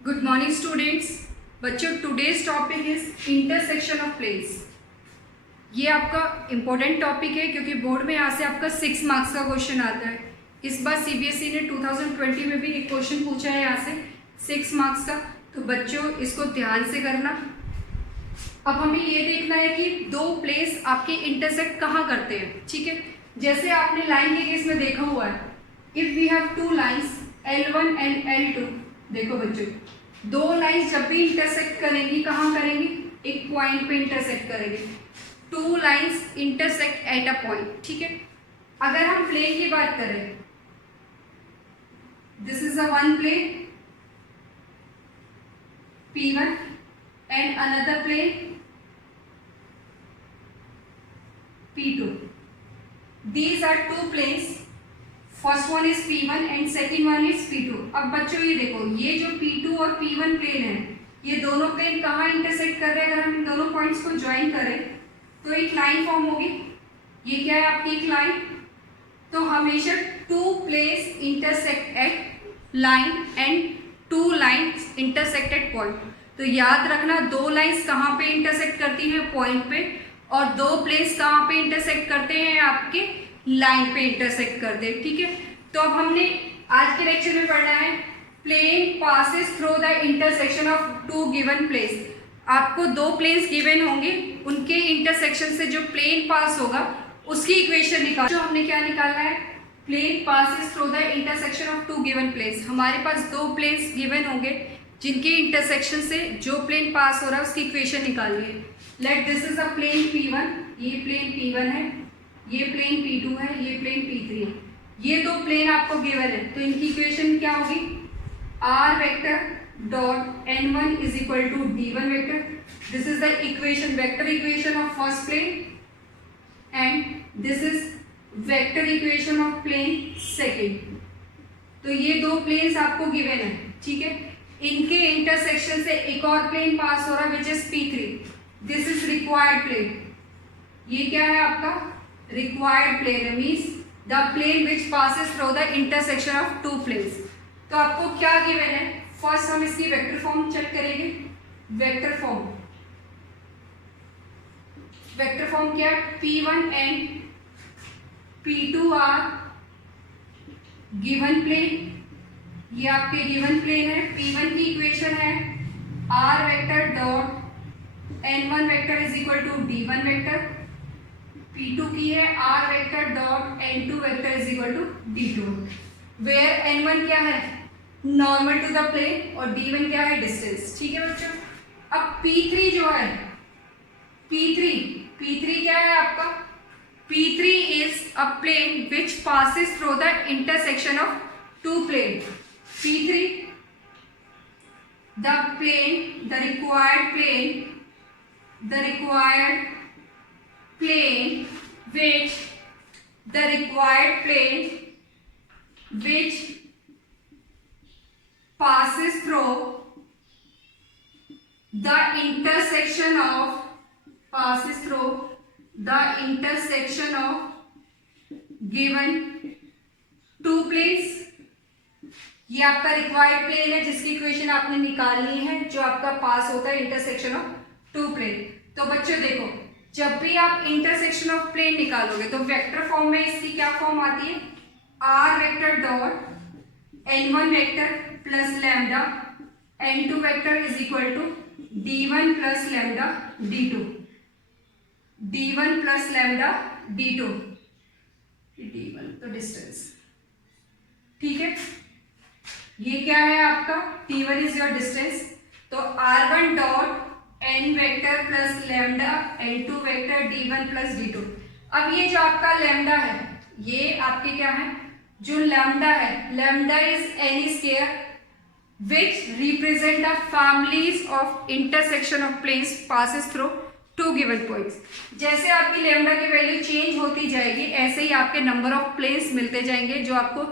Good morning students. बच्चों, today's topic is intersection of planes. ये आपका इम्पोर्टेंट टॉपिक है क्योंकि बोर्ड में यहाँ से आपका 6 मार्क्स का क्वेश्चन आता है। इस बार सीबीएसई ने 2020 में भी एक क्वेश्चन पूछा है यहाँ से 6 मार्क्स का, तो बच्चों इसको ध्यान से करना। अब हमें ये देखना है कि दो प्लेस आपके इंटरसेक्ट कहाँ करते हैं, ठीक है। जैसे आपने लाइन के केस में देखा हुआ है, if we have two lines L1 and L2, देखो बच्चों, दो लाइंस जब भी इंटरसेक्ट करेंगी कहाँ करेंगी, एक पॉइंट पे इंटरसेक्ट करेंगे। Two lines intersect at a point, ठीक है। अगर हम प्लेन की बात करें, this is a one plane P1 and another plane P2. These are two planes. First one is P1 and second one is P2. अब बच्चों ये देखो, ये जो P2 और P1 प्लेन है, ये दोनों प्लेन कहाँ इंटरसेक्ट कर रहे हैं। अगर हम इन दोनों पॉइंट्स को ज्वाइन करें तो एक लाइन फॉर्म होगी। ये क्या है आपकी एक लाइन। तो हमेशा two planes intersect at line and two lines intersect at point. तो याद रखना, दो लाइन्स कहाँ पे इंटरसेक्ट करती हैं, पॉइंट पे, और दो प्लेन्स कहाँ पे इंटरसेक्ट करते हैं, आपके लाइन पे इंटरसेक्ट करते हैं, ठीक है। तो अब हमने आज के लेक्चर में पढ़ना है plane passes through the intersection of two given planes. आपको दो प्लेन्स गिवन होंगे, उनके इंटरसेक्शन से जो प्लेन पास होगा उसकी इक्वेशन निकाल। जो हमने क्या निकालना है, plane passes through the intersection of two given planes. हमारे पास दो प्लेन्स गिवन होंगे जिनके इंटरसेक्शन से जो प्लेन पास हो रहा है उसकी इक्वेशन निकालनी है। Let this is a plane P1, ये प्लेन P1 है, ये प्लेन P2 है, ये प्लेन P3 है। ये दो प्लेन आपको गिवन है, तो इनकी इक्वेशन क्या होगी, R vector dot N1 is equal to D1 vector. This is the equation, vector equation of first plane, and this is vector equation of plane second. तो ये दो प्लेन्स आपको गिवन है, ठीक है। इनके इंटरसेक्शन से एक और प्लेन पास हो रहा है which is P3। This is required plane. ये क्या है आपका required plane, means the plane which passes through the intersection of two planes. तो आपको क्या गिवन है, फर्स्ट हम इसकी वेक्टर फॉर्म चेक करेंगे। वेक्टर फॉर्म, वेक्टर फॉर्म क्या है, P1 and P2 are given plane. ये आपके गिवन प्लेन है। P1 की इक्वेशन है R vector dot N1 vector is equal to D1 vector. P2 की है R vector dot N2 vector is equal to D2, where N1 क्या है, normal to the plane, और D1 क्या है, डिस्टेंस, ठीक है बच्चों। अब P3 जो है, P3 क्या है आपका, P3 is a plane which passes through the intersection of two plane. P3, the plane, the required plane which passes through the intersection of given two planes। ये आपका रिक्वायर्ड प्लेन है जिसकी equation आपने निकालनी है, जो आपका पास होता है इंटरसेक्शन ऑफ टू प्लेन। तो बच्चों देखो, जब भी आप इंटरसेक्शन ऑफ प्लेन निकालोगे तो वेक्टर फॉर्म में इसकी क्या फॉर्म आती है, R vector dot N1 vector plus lambda N2 vector is equal to D1 plus lambda D2, D1 plus lambda D2, D1 तो डिस्टेंस, ठीक है। ये क्या है आपका, T1 इज योर डिस्टेंस। तो R1 dot N vector plus lambda N2 vector D1 plus D2। अब ये जो आपका लैम्डा है, ये आपके क्या है, जो लैम्डा है, lambda is any scalar which represent the families of intersection of planes passes through two given points. जैसे आपकी लैम्डा की वैल्यू चेंज होती जाएगी, ऐसे ही आपके नंबर ऑफ प्लेन्स मिलते जाएंगे जो आपको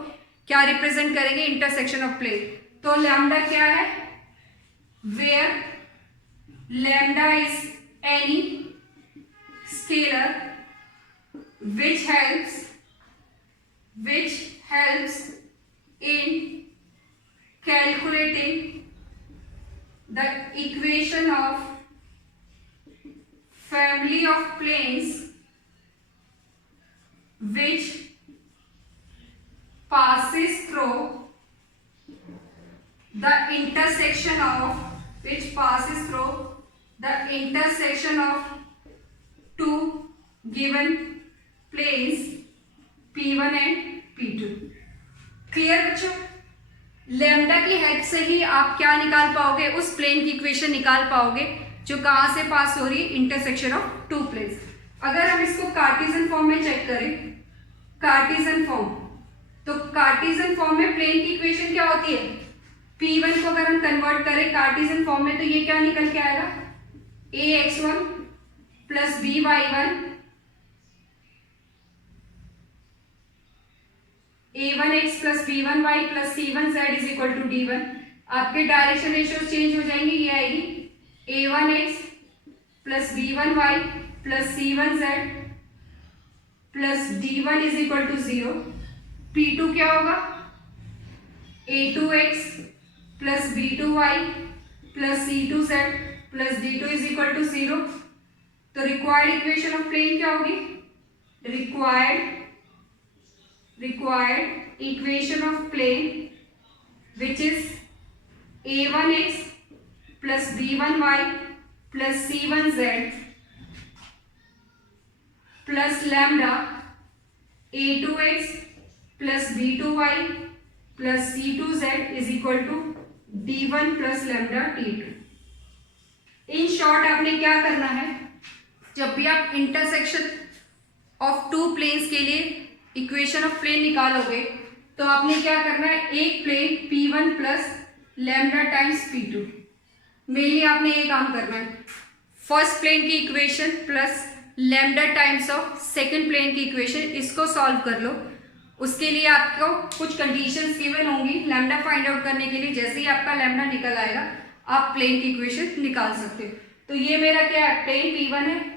क्या रिप्रेजेंट करेंगे, इंटरसेक्शन ऑफ प्लेन। तो लैम्डा क्या है, where lambda is any scalar which helps in calculating the equation of family of planes which passes through the intersection of two given planes P1 and P2। Clear बच्चों? Lambda की help से ही आप क्या निकाल पाओगे, उस प्लेन की equation निकाल पाओगे जो कहां से पास हो रही है, इंटरसेक्शन ऑफ टू प्लेन्स। अगर हम इसको कार्टेशियन फॉर्म में चेक करें, कार्टेशियन फॉर्म, तो कार्टेशियन फॉर्म में प्लेन की इक्वेशन क्या होती है, P1 को अगर हम कन्वर्ट करें कार्टेशियन फॉर्म में तो ये क्या निकल के आएगा, ax1 plus by1 a1x plus b1y plus c1z is equal to d1। आपके डायरेक्शन रेशियो चेंज हो जाएंगे, ये आएगी a1x plus b1y plus c1z plus d1 is equal to 0। P2 क्या होगा, a2x plus b2y plus c2z plus d2 is equal to 0। तो required equation of plane क्या होगी, required equation of plane which is a1x plus b1y plus c1z plus lambda a2x plus b2y plus c2z is equal to d1 plus lambda t2। In short आपने क्या करना है, जब भी आप intersection of two planes के लिए equation of plane निकालोगे तो आपने क्या करना है, एक plane P1 plus lambda times P2, mainly आपने ये काम करना है। फर्स्ट प्लेन की equation plus lambda times of second plane की इक्वेशन, इसको सॉल्व कर लो। उसके लिए आपको कुछ कंडीशंस गिवन होंगी लैम्डा फाइंड आउट करने के लिए। जैसे ही आपका लैम्डा निकल आएगा आप प्लेन की इक्वेशन निकाल सकते हो। तो ये मेरा क्या है, प्लेन P1 है,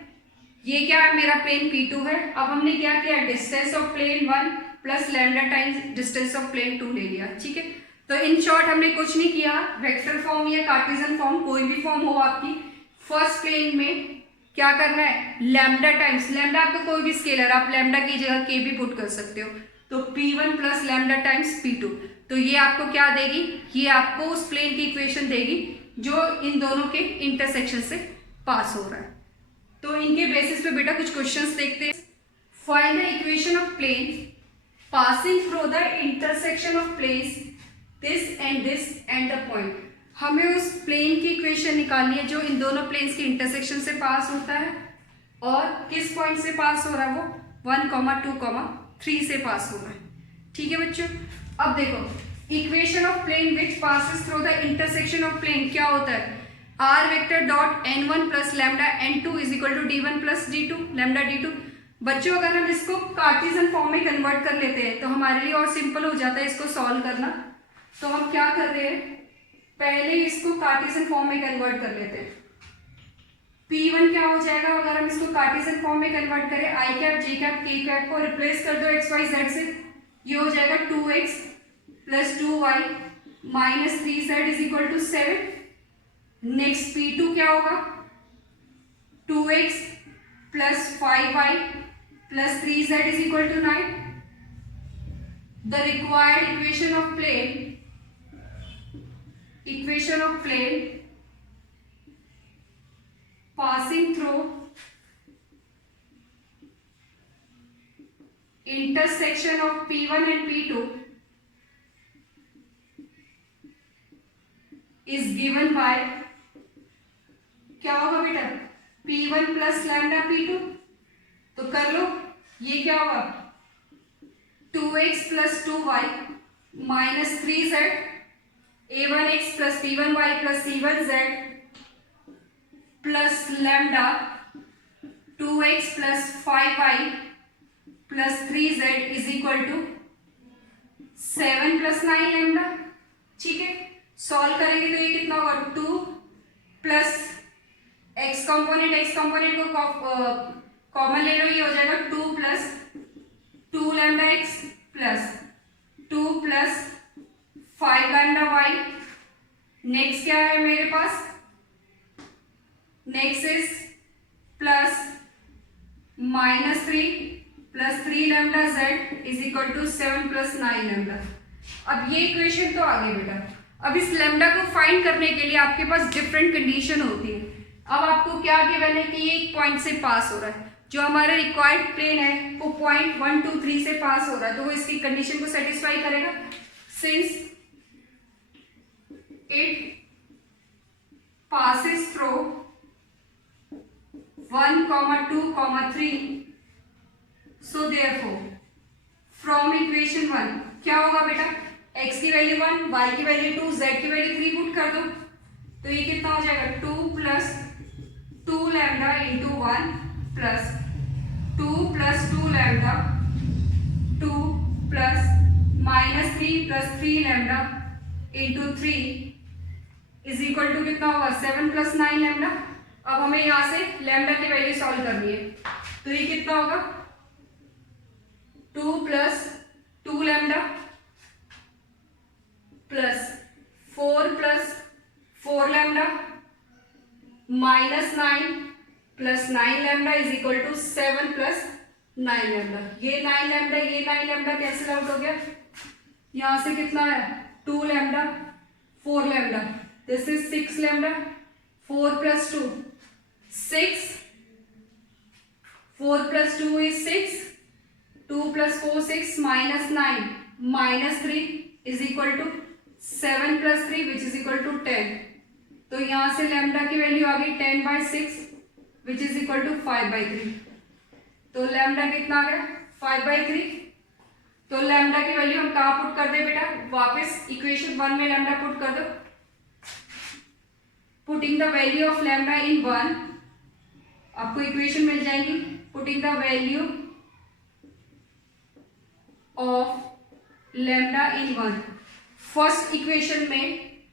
ये क्या है, मेरा प्लेन P2 है। अब हमने क्या किया, distance of plane 1 plus lambda times distance of plane 2 ले लिया। ठीक है, तो इन शॉर्ट हमने कुछ नहीं किया, वेक्टर फॉर्म या कार्टेशियन फॉर्म कोई भी फॉर्म हो आपकी, फर्स्ट प्लेन में क्या करना है, लैम्डा टाइम्स, लैम्डा आपका कोई भी स्केलर, आप लैम्डा की जगह के भी पुट कर सकते हो, तो P1 plus lambda times P2। तो ये आपको क्या देगी, ये आपको उस प्लेन की इक्वेशन देगी जो इन दोनों के इंटरसेक्शन से पास हो रहा है। तो इनके बेसिस पे बेटा कुछ क्वेश्चंस देखते हैं। Find the equation of plane passing through the intersection of planes this and the point. हमें उस प्लेन की इक्वेशन निकालनी है जो इन दोनों प्लेन्स के इंटरसेक्शन से पास होता है और किस पॉइंट से पास हो रहा है, वो 1, 2, 3 से पास हो रहा है। ठीक है बच्चों, अब देखो equation of plane which passes through the intersection of plane क्या होता है, r vector dot n1 plus lambda n2 is equal to d1 plus d2 lambda d2। बच्चों अगर हम इसको कार्टेशियन फॉर्म में कन्वर्ट कर लेते हैं तो हमारे लिए और सिंपल हो जाता है इसको सॉल्व करना। तो हम क्या कर रहे हैं, पहले इसको कार्टेशियन फॉर्म में कन्वर्ट कर लेते हैं। P1 क्या हो जाएगा, अगर हम इसको कार्टेशियन फॉर्म में कन्वर्ट करें, i cap j cap k cap को रिप्लेस कर दो x y z से, ये हो जाएगा 2x plus 2y minus 3z is equal to 7। Next P2 क्या होगा, 2x plus 5y plus 3z is equal to 9। The required equation of plane passing through intersection of P1 and P2 is given by, क्या होगा बेटा, P1 plus lambda P2। तो कर लो, ये क्या होगा 2x plus 2y minus 3z a1x plus b1y plus c1z plus lambda 2x plus 5y plus 3z is equal to 7 plus 9 lambda. ठीक है, सॉल्व करेंगे तो ये कितना होगा, 2 प्लस x कंपोनेंट को कॉमन ले लो, ये हो जाएगा 2 plus 2 lambda x plus 2 plus 5 lambda y। Next क्या है मेरे पास, next is plus -3 plus 3 lambda Z is equal to 7 plus 9 lambda. अब ये इक्वेशन तो आ गई बेटा। अब इस लैम्डा को फाइंड करने के लिए आपके पास डिफरेंट कंडीशन होती है। अब आपको क्या गिवन है कि ये एक पॉइंट से पास हो रहा है, जो हमारा रिक्वायर्ड प्लेन है वो पॉइंट 1 2 3 से पास हो रहा है, तो वो इसकी कंडीशन को सेटिस्फाई करेगा। Since it passes through 1, 2, 3, so therefore from equation 1 क्या होगा बेटा, x की वैल्यू 1, y की वैल्यू 2, z की वैल्यू 3 पुट कर दो, तो ये कितना हो जाएगा 2 plus 2 lambda into 1 plus 2 plus 2 lambda 2 plus -3 plus 3 lambda into 3 is equal to कितना होगा 7 प्लस 9 लैम्डा। अब हमें यहां से लैम्डा की वैल्यू सॉल्व करनी है, तो ये कितना होगा 2 plus 2 lambda plus 4 plus 4 lambda -9 plus 9 lambda is equal to 7 plus 9 lambda. ये 9 लैम्डा ये 9 लैम्डा कैंसिल आउट हो गया, यहां से कितना है 2 lambda 4 lambda, this is 6 lambda, 4 plus 2 6, 4 plus 2 is 6, 2 plus 4 6 minus 9 minus 3 is equal to 7 plus 3 which is equal to 10। तो यहां से लैम्डा की वैल्यू आ गई 10/6 which is equal to 5/3। तो लैम्डा कितना आ गया 5/3। तो लैम्डा की वैल्यू हम कहाँ पुट कर दे बेटा, वापस इक्वेशन 1 में लैम्डा पुट कर दो। Putting the value of lambda in 1 आपको इक्वेशन मिल जाएगी। Putting the value of lambda in 1, first equation में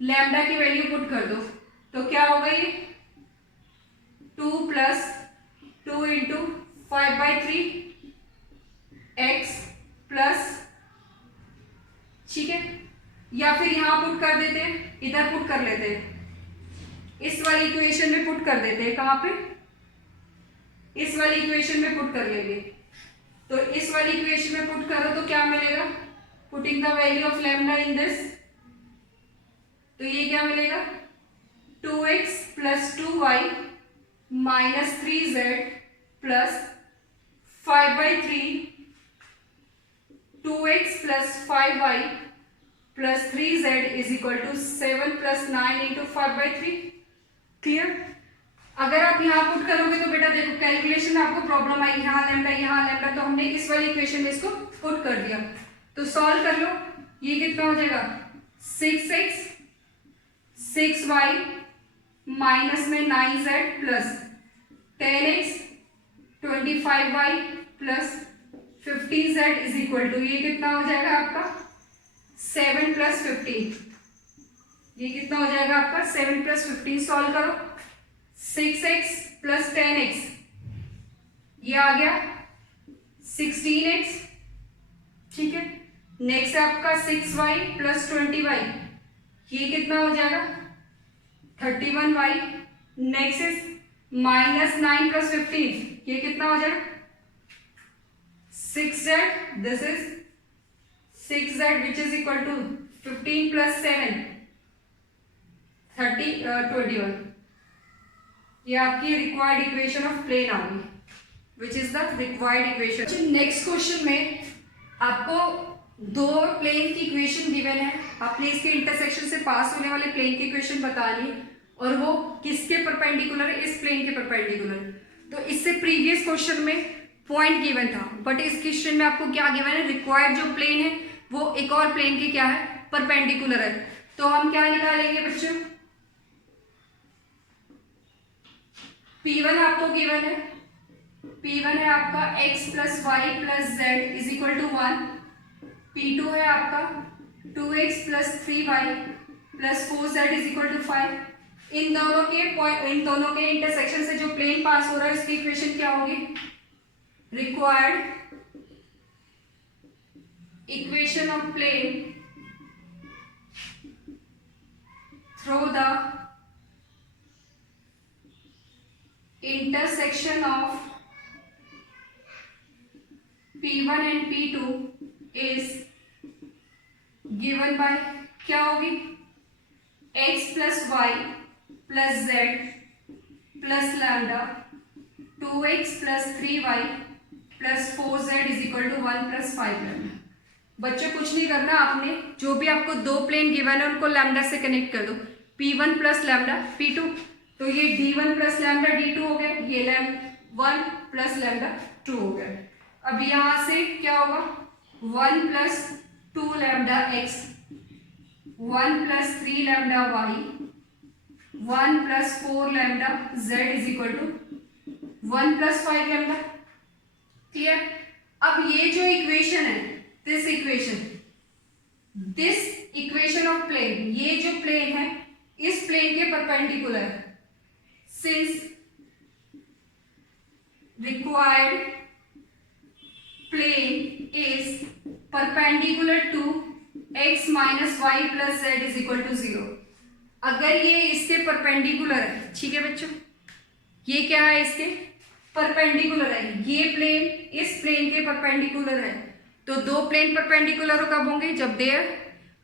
लैम्डा की वैल्यू पुट कर दो, तो क्या होगा ये 2 प्लस 2 इंटू 5/3 x प्लस, ठीक है, या फिर यहां पुट कर देते हैं, इधर पुट कर लेते हैं, इस वाली इक्वेशन में पुट कर देते हैं, कहां पे इस वाली इक्वेशन में पुट कर लेंगे। तो इस वाली इक्वेशन में पुट करो तो क्या मिलेगा, putting the value of lambda in this, तो ये क्या मिलेगा 2x plus 2y minus 3z plus 5/3 2x plus 5y plus 3z is equal to 7 plus 9 into 5/3। Clear. अगर आप यहाँ पुट करोगे तो बेटा देखो कैलकुलेशन में आपको प्रॉब्लम आई, यहाँ लैम्डा, तो हमने इस वाली इक्वेशन में इसको पुट कर दिया। तो सॉल्व कर लो, ये कितना हो जाएगा 6x 6y माइनस में 9z plus 10x 25y plus 15z is equal to ये कितना हो जाएगा आपका 7 प्लस 15, ये कितना हो जाएगा आपका 7 प्लस 15। सॉल्व करो 6x प्लस 10x ये आ गया 16x, ठीक है। नेक्स्ट आपका 6y प्लस 20y ये कितना हो जाएगा 31y। Next is minus 9 plus 15 ये कितना हो जाएगा 6z, this is 6z which is equal to 15 plus 7 21। ये आपकी रिक्वायर्ड इक्वेशन ऑफ प्लेन आ गई, which is the required equation. Next question में आपको दो प्लेन की इक्वेशन गिवन है, आपने इसके इंटरसेक्शन से पास होने वाले प्लेन की इक्वेशन बतानी और वो किसके परपेंडिकुलर है, इस प्लेन के परपेंडिकुलर। तो इससे प्रीवियस क्वेश्चन में पॉइंट गिवन था, बट इस क्वेश्चन में आपको क्या गिवन है, रिक्वायर्ड जो प्लेन है वो एक और प्लेन के क्या है परपेंडिकुलर है। तो हम क्या निकालेंगे बच्चों, P1 आपको गिवन है, P1 है आपका x plus y plus z is equal to 1, P2 है आपका 2x plus 3y plus 4z is equal to 5। इन दोनों के इंटरसेक्शन से जो प्लेन पास हो रहा है इसकी इक्वेशन क्या होगी, required equation of plane through the intersection of P1 and P2 is given by क्या होगी, x plus y plus z plus lambda 2x plus 3y plus 4z is equal to 1 plus 5 lambda. बच्चों कुछ नहीं करना, आपने जो भी आपको दो प्लेन गिवन है उनको लैम्डा से कनेक्ट कर दो, P1 प्लस लैम्डा P2, तो ये D1 प्लस लैम्डा D2 हो गया, ये लैम्डा 1 प्लस लैम्डा 2 हो गया। अब यहां से क्या होगा, 1 plus 2 lambda x, 1 plus 3 lambda y, 1 plus 4 lambda z is equal to 1 plus 5 lambda. Clear. अब ये जो इक्वेशन है, दिस इक्वेशन ऑफ प्लेन, ये जो प्लेन है इस प्लेन के परपेंडिकुलर है, since required plane is perpendicular to x minus y plus z is equal to 0। अगर ये इसके परपेंडिकुलर है, ठीक है बच्चों, ये क्या है, इसके परपेंडिकुलर है, ये प्लेन इस प्लेन के परपेंडिकुलर है, तो दो प्लेन परपेंडिकुलर कब होंगे, जब देयर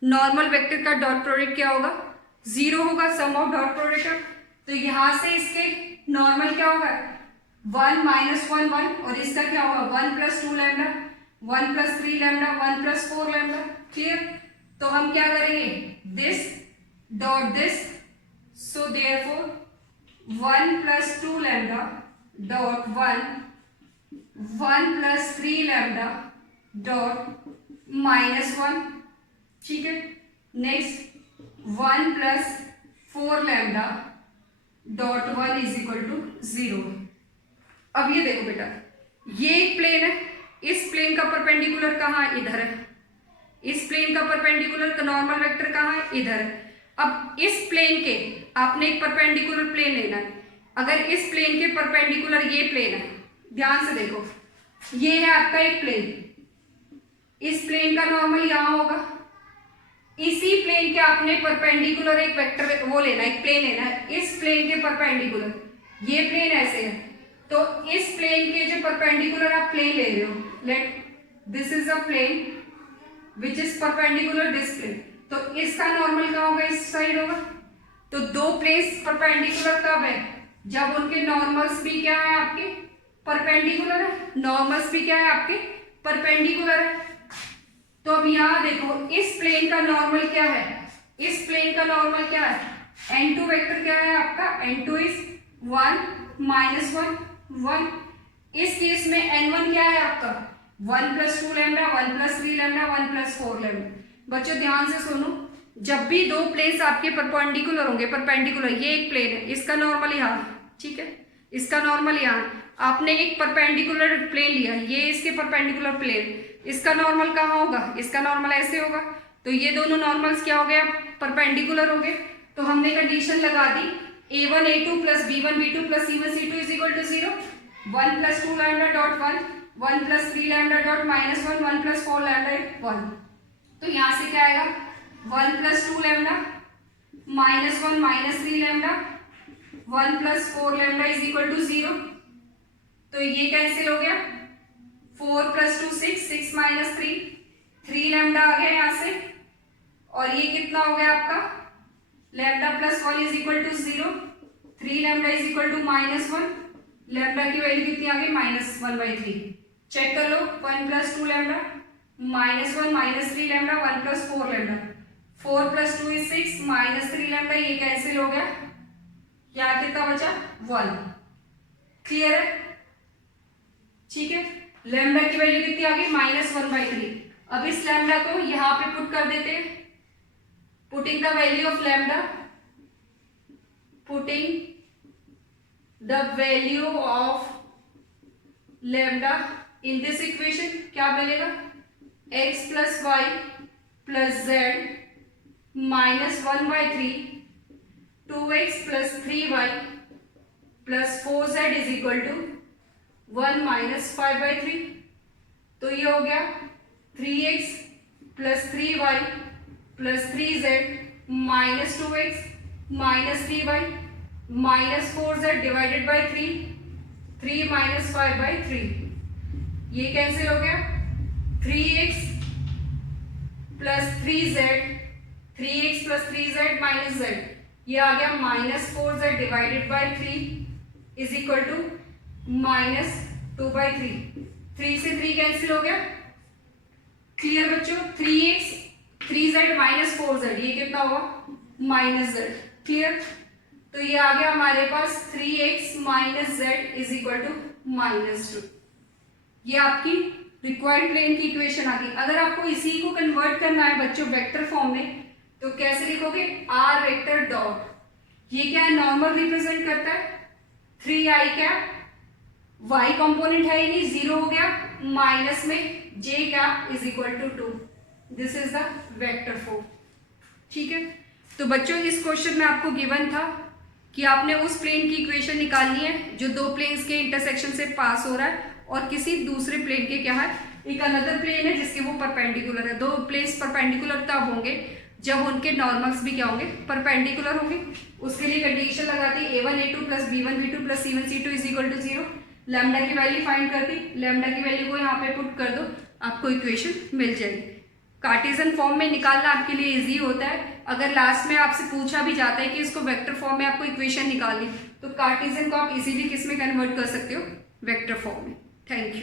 नॉर्मल वेक्टर का डॉट प्रोडक्ट क्या होगा, 0 होगा, सम ऑफ डॉट प्रोडक्ट। तो यहां से इसके नॉर्मल क्या होगा, 1 माइनस 1 1, और इसका क्या होगा 1 plus 2 lambda, 1 plus 3 lambda, 1 plus 4 lambda. Clear. तो हम क्या करेंगे, this dot this, so therefore 1 plus 2 lambda dot 1 plus 3 lambda dot minus 1, ठीक है। Next 1 plus 4 lambda dot 1 is equal to 0। अब ये देखो बेटा, ये एक प्लेन है, इस प्लेन का परपेंडिकुलर कहाँ है, इधर है, इस प्लेन का परपेंडिकुलर का नॉर्मल वेक्टर कहाँ है, इधर है। अब इस प्लेन के आपने एक परपेंडिकुलर प्लेन लेना है, अगर इस प्लेन के परपेंडिकुलर ये प्लेन है, ध्यान से देखो, ये है आपका एक प्लेन, इस प्लेन का नॉर्मल यहां होगा, इसी प्लेन के आपने परपेंडिकुलर एक वेक्टर वो लेना, एक प्लेन लेना है, इस प्लेन के परपेंडिकुलर, ये प्लेन ऐसे है, तो इस प्लेन के जो परपेंडिकुलर आप प्लेन ले रहे हो, let this is a plane which is perpendicular this plane, तो इसका नॉर्मल क्या होगा, इस साइड होगा। तो दो प्लेन्स परपेंडिकुलर कब है, जब उनके नॉर्मल्स भी क्या है, आपके परपेंडिकुलर है, नॉर्मल्स भी क्या है, आपके परपेंडिकुलर है। तो अब यहां देखो, इस प्लेन का नॉर्मल क्या है, इस प्लेन का नॉर्मल क्या है, n2 वेक्टर क्या है आपका, n2 इज 1 माइनस 1 1। इस केस में n1 क्या है आपका, 1 plus 2 lambda, 1 plus 3 lambda, 1 plus 4 lambda. बच्चों ध्यान से सुनो, जब भी दो प्लेन्स आपके परपेंडिकुलर होंगे, परपेंडिकुलर, ये एक प्लेन है, इसका नॉर्मल यहाँ, ठीक है, इसका नॉर्मल यहाँ, आपने एक परपेंडिकुलर प्लेन लिया, ये इसके परपेंडिकुलर प्लेन, इसका नॉर्मल कहाँ होगा, इसका नॉर्मल ऐसे होगा, तो ये दोनों नॉर्मल्स क्या हो गया, परपेंडिकुलर हो गए। तो हमने कंडीशन लगा दी, a1 a2 plus b1 b2 plus c1 c2 is equal to 0, 1 plus 2 lambda dot 1 plus 3 lambda dot minus 1 plus 4 lambda 1। तो यहाँ से क्या आएगा, 1 plus 2 lambda minus 1 minus 3 lambda 1 plus 4 lambda is equal to 0। तो ये cancel हो गया, 4 plus 2 6, 6 minus 3 lambda आ गया यहाँ से, और ये कितना हो गया आपका, lambda plus 1 is equal to 0, 3 lambda is equal to minus 1, lambda की वैल्यू कितनी आ गई, माइनस 1/3। चेक कर लो, 1 plus 2 lambda minus 1 minus 3 lambda 1 plus 4 lambda, 4 plus 2 is 6 minus 3 lambda, ये कैंसिल हो गया, यहाँ कितना बचा 1। क्लियर है, ठीक है। लैम्डा की वैल्यू कितनी आ गई, माइनस 1/3। अब इस लैम्डा को यहां पे पुट कर देते हैं, putting the value of lambda, putting the value of lambda in this equation, क्या मिलेगा, x plus y plus z minus 1/3 2x plus 3y plus 4z is equal to 1 minus 5/3। तो ये हो गया 3x plus 3y plus 3z minus 2x minus 3y -4z divided by 3, 3 - 5/3, ये cancel हो गया। 3x plus 3z, 3x plus 3z minus z, ये आ गया -4z divided by 3 is equal to -2/3, 3 से 3 कैंसिल हो गया। क्लियर बच्चों, 3x 3z माइनस 4z, ये कितना होगा -z। क्लियर, तो ये आ गया हमारे पास 3x minus z is equal to -2। ये आपकी रिक्वायर्ड प्लेन की इक्वेशन आ गई। अगर आपको इसी को कन्वर्ट करना है बच्चों वेक्टर फॉर्म में, तो कैसे लिखोगे, r वेक्टर डॉट, ये क्या है, नॉर्मल रिप्रेजेंट करता है 3i कैप, y कंपोनेंट है ही नहीं, 0 हो गया, माइनस में j cap is equal to 2, this is the vector form. ठीक है, तो बच्चों इस क्वेश्चन में आपको गिवन था कि आपने उस प्लेन की इक्वेशन निकालनी है जो दो प्लेन्स के इंटरसेक्शन से पास हो रहा है और किसी दूसरे प्लेन के क्या है, एक अनदर प्लेन है जिसके वो परपेंडिकुलर है। दो प्लेन्स परपेंडिकुलर तब होंगे जब उनके नॉर्मल्स भी क्या होंगे, परपेंडिकुलर होंगे। उसके लिए कंडीशन लगाती a1 a2 plus b1 b2 plus c1 c2 is equal to 0। Lambda की वैल्यू फाइंड करती, लैम्डा की वैल्यू को यहाँ पे पुट कर दो, आपको इक्वेशन मिल जाएगी। कार्टेशियन फॉर्म में निकालना आपके लिए इजी होता है। अगर लास्ट में आपसे पूछा भी जाता है कि इसको वेक्टर फॉर्म में आपको इक्वेशन निकालनी, तो कार्टेशियन को आप इजीली किस में कन्वर्ट कर सकते हो, वेक्टर फॉर्म में। Thank you.